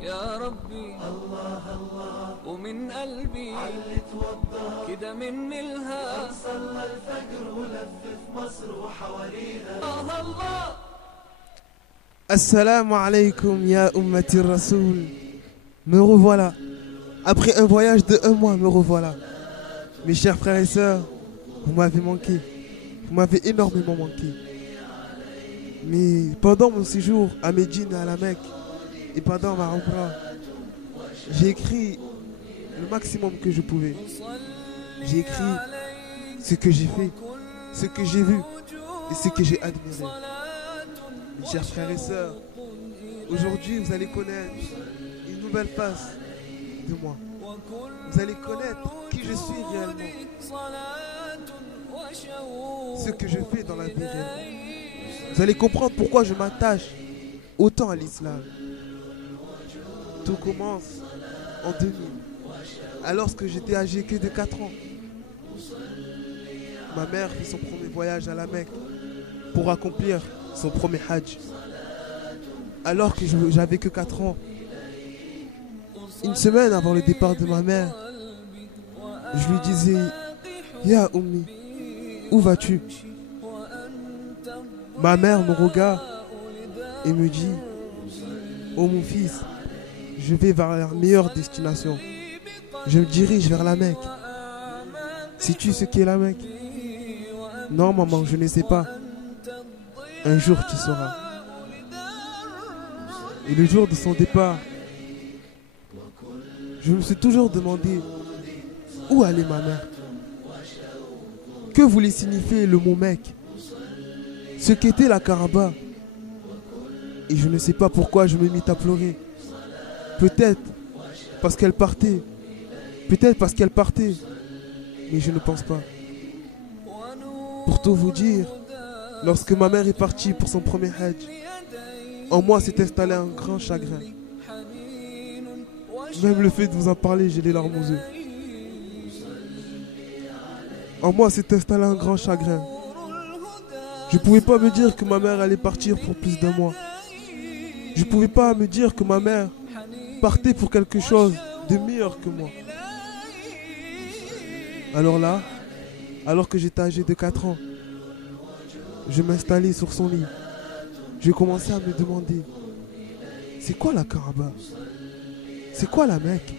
يا ربي ومن قلبي كده مني الها صلى الفجر ولف في مصر وحواليها الله. Assalamu alaikum ya ummati rasoul. Me revoilà. Après un voyage de 1 mois, me revoilà. Mes chers frères et sœurs, vous m'avez manqué. Vous m'avez énormément manqué. Mais pendant mon séjour à Médine et à la Mecque, et pendant ma Umrah, j'ai écrit le maximum que je pouvais. J'ai écrit ce que j'ai fait, ce que j'ai vu et ce que j'ai admiré. Mes chers frères et sœurs, aujourd'hui vous allez connaître une nouvelle face de moi. Vous allez connaître qui je suis réellement, ce que je fais dans la vie réellement. Vous allez comprendre pourquoi je m'attache autant à l'islam. Tout commence en 2000, alors que j'étais âgé que de 4 ans. Ma mère fit son premier voyage à la Mecque pour accomplir son premier hajj. Alors que j'avais que 4 ans, une semaine avant le départ de ma mère, je lui disais « Ya Ummi, où vas-tu » Ma mère me regarde et me dit « Oh mon fils, je vais vers la meilleure destination. Je me dirige vers la Mecque. Sais-tu ce qu'est la Mecque » Non maman, je ne sais pas. Un jour tu sauras. Et le jour de son départ, je me suis toujours demandé où allait ma mère. Que voulait signifier le mot Mecque? Ce qu'était la Kaaba. Et je ne sais pas pourquoi je me mis à pleurer. Peut-être parce qu'elle partait. Peut-être parce qu'elle partait. Mais je ne pense pas. Pour tout vous dire, lorsque ma mère est partie pour son premier hajj, en moi s'est installé un grand chagrin. Même le fait de vous en parler, j'ai les larmes aux yeux. En moi s'est installé un grand chagrin. Je ne pouvais pas me dire que ma mère allait partir pour plus d'1 mois. Je ne pouvais pas me dire que ma mère partait pour quelque chose de meilleur que moi. Alors là, alors que j'étais âgé de 4 ans, je m'installais sur son lit. Je commençais à me demander, c'est quoi la Kaaba? C'est quoi la Mecque?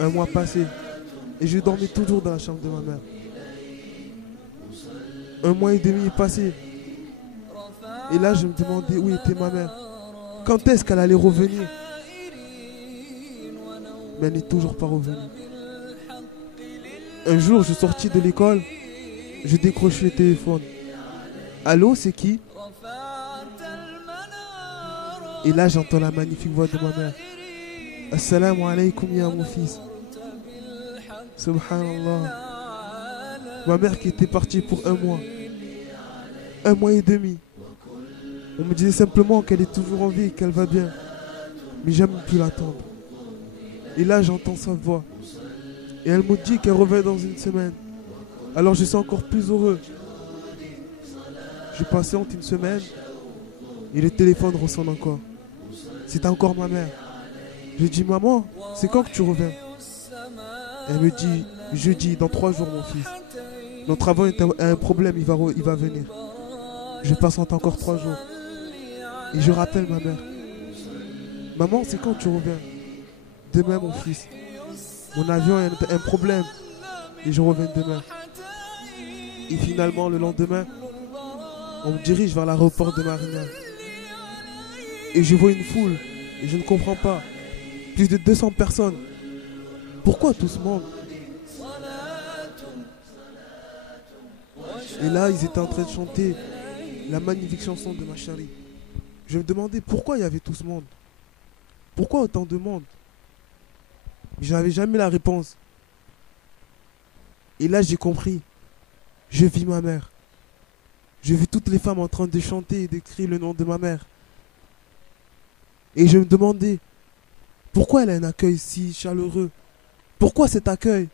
1 mois passé, et je dormais toujours dans la chambre de ma mère. 1 mois et demi est passé. Et là, je me demandais où était ma mère. Quand est-ce qu'elle allait revenir? Mais elle n'est toujours pas revenue. Un jour, je sortis de l'école. Je décroche le téléphone. Allô, c'est qui? Et là, j'entends la magnifique voix de ma mère. Assalamu alaikum ya mon fils. Subhanallah. Ma mère qui était partie pour 1 mois. 1 mois et demi. On me disait simplement qu'elle est toujours en vie et qu'elle va bien. Mais j'aime plus l'attendre. Et là, j'entends sa voix. Et elle me dit qu'elle revient dans 1 semaine. Alors je suis encore plus heureux. Je patiente 1 semaine. Et le téléphone ressonne encore. C'est encore ma mère. Je dis, maman, c'est quand que tu reviens? Elle me dit, jeudi, dans 3 jours, mon fils. Notre avant a un problème, il va venir. Je patiente encore 3 jours. Et je rappelle ma mère. Maman, c'est quand tu reviens? Demain, mon fils. Mon avion a un problème. Et je reviens demain. Et finalement, le lendemain, on me dirige vers l'aéroport de Marina. Et je vois une foule. Et je ne comprends pas. Plus de 200 personnes. Pourquoi tout ce monde? Et là, ils étaient en train de chanter la magnifique chanson de ma chérie. Je me demandais pourquoi il y avait tout ce monde. Pourquoi autant de monde? Je n'avais jamais la réponse. Et là, j'ai compris. Je vis ma mère. Je vis toutes les femmes en train de chanter et d'écrire le nom de ma mère. Et je me demandais pourquoi elle a un accueil si chaleureux. Pourquoi cet accueil?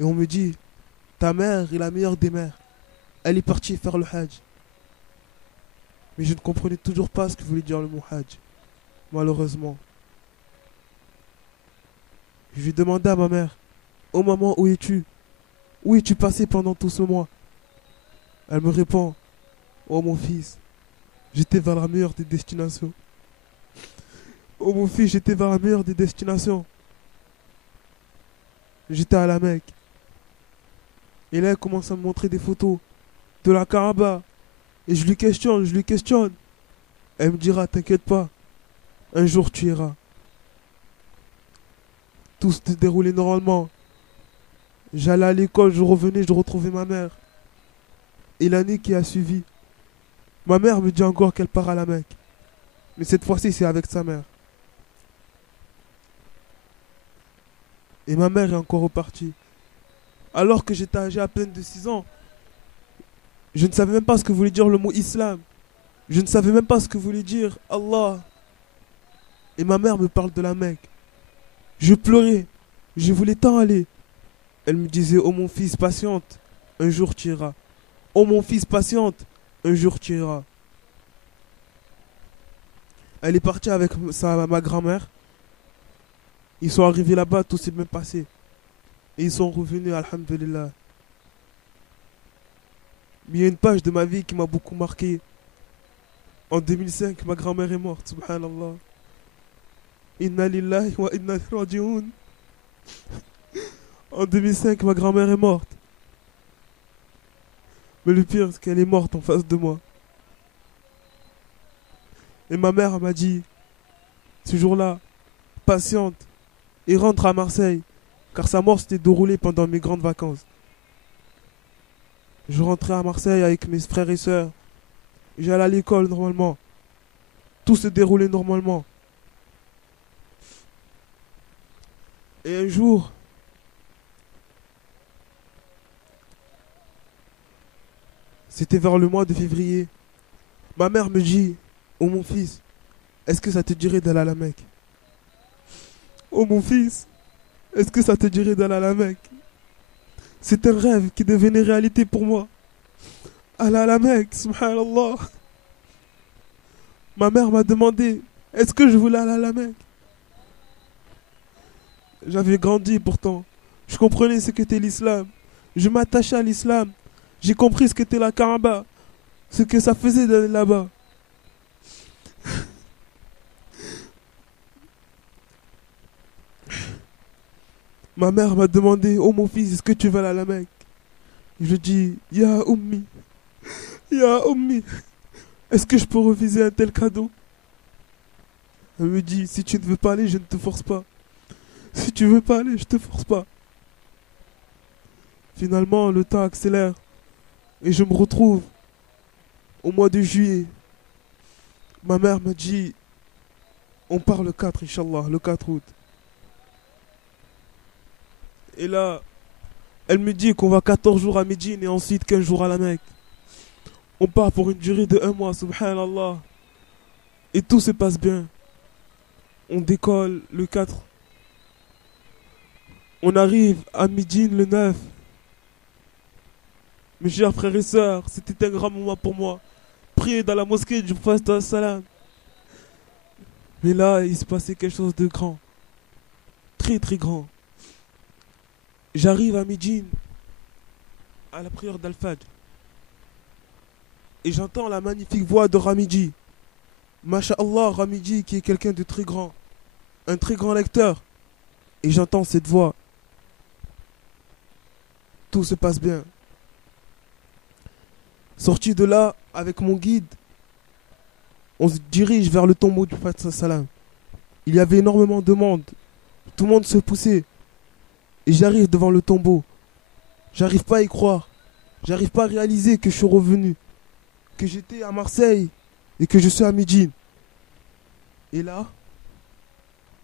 Et on me dit, ta mère est la meilleure des mères. Elle est partie faire le hajj. Mais je ne comprenais toujours pas ce que voulait dire le mot Hajj. Malheureusement. Je lui ai demandé à ma mère, oh maman, où es-tu? Où es-tu passé pendant tout ce mois? Elle me répond, oh mon fils, j'étais vers la meilleure des destinations. Oh mon fils, j'étais vers la meilleure des destinations. J'étais à la Mecque. Et là, elle commence à me montrer des photos de la Kaaba. Et je lui questionne. Elle me dira, t'inquiète pas, un jour tu iras. Tout se déroulait normalement. J'allais à l'école, je revenais, je retrouvais ma mère. Et l'année qui a suivi, ma mère me dit encore qu'elle part à la Mecque. Mais cette fois-ci, c'est avec sa mère. Et ma mère est encore repartie. Alors que j'étais âgé à peine de 6 ans, je ne savais même pas ce que voulait dire le mot islam. Je ne savais même pas ce que voulait dire Allah. Et ma mère me parle de la Mecque. Je pleurais. Je voulais tant aller. Elle me disait, oh mon fils, patiente. Un jour tu iras. Oh mon fils, patiente. Un jour tu iras. Elle est partie avec ma grand-mère. Ils sont arrivés là-bas, tout s'est bien passé. Et ils sont revenus, alhamdulillah. Mais il y a une page de ma vie qui m'a beaucoup marqué. En 2005, ma grand-mère est morte, subhanallah. Inna lillahi wa inna ilayhi raji'un. En 2005, ma grand-mère est morte. Mais le pire, c'est qu'elle est morte en face de moi. Et ma mère m'a dit, ce jour-là, patiente, et rentre à Marseille, car sa mort s'était déroulée pendant mes grandes vacances. Je rentrais à Marseille avec mes frères et sœurs. J'allais à l'école normalement. Tout se déroulait normalement. Et un jour, c'était vers le mois de février, ma mère me dit, oh mon fils, est-ce que ça te dirait d'aller à la Mecque? Oh mon fils, est-ce que ça te dirait d'aller à la Mecque? C'est un rêve qui devenait réalité pour moi. Aller à la Mecque, subhanallah. Ma mère m'a demandé, est-ce que je voulais aller à la Mecque? J'avais grandi pourtant. Je comprenais ce qu'était l'islam. Je m'attachais à l'islam. J'ai compris ce qu'était la Kaaba. Ce que ça faisait d'aller là-bas. Ma mère m'a demandé, oh mon fils, est-ce que tu vas aller à la Mecque? Je dis, Ya Ummi, Ya Ummi, est-ce que je peux refuser un tel cadeau? Elle me dit, si tu ne veux pas aller, je ne te force pas. Si tu veux pas aller, je te force pas. Finalement, le temps accélère. Et je me retrouve au mois de juillet. Ma mère m'a dit, on part le 4, Inch'Allah, le 4 août. Et là, elle me dit qu'on va 14 jours à Médine et ensuite 15 jours à la Mecque. On part pour une durée de 1 mois, subhanallah. Et tout se passe bien. On décolle le 4. On arrive à Médine le 9. Mes chers frères et sœurs, c'était un grand moment pour moi. Prier dans la mosquée du prophète salam. Mais là, il se passait quelque chose de grand. Très très grand. J'arrive à Médine, à la prière d'Al-Fajr. Et j'entends la magnifique voix de Ramidji. Masha'Allah, Ramidji qui est quelqu'un de très grand. Un très grand lecteur. Et j'entends cette voix. Tout se passe bien. Sorti de là, avec mon guide, on se dirige vers le tombeau du prophète salam. Il y avait énormément de monde. Tout le monde se poussait. Et j'arrive devant le tombeau. J'arrive pas à y croire. J'arrive pas à réaliser que je suis revenu. Que j'étais à Marseille et que je suis à Médine. Et là,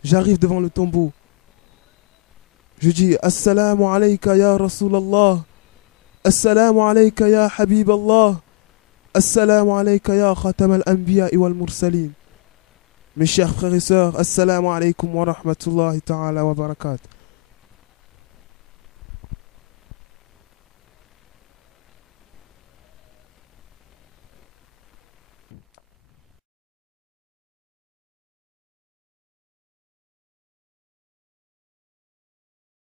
j'arrive devant le tombeau. Je dis Assalamu alayka ya Rasulallah. Assalamu alayka ya Habib Allah. Assalamu alayka ya Khatam al-Anbiya wal Mursalin. Mes chers frères et sœurs, Assalamu alaykum wa rahmatullahi ta'ala wa barakatuh.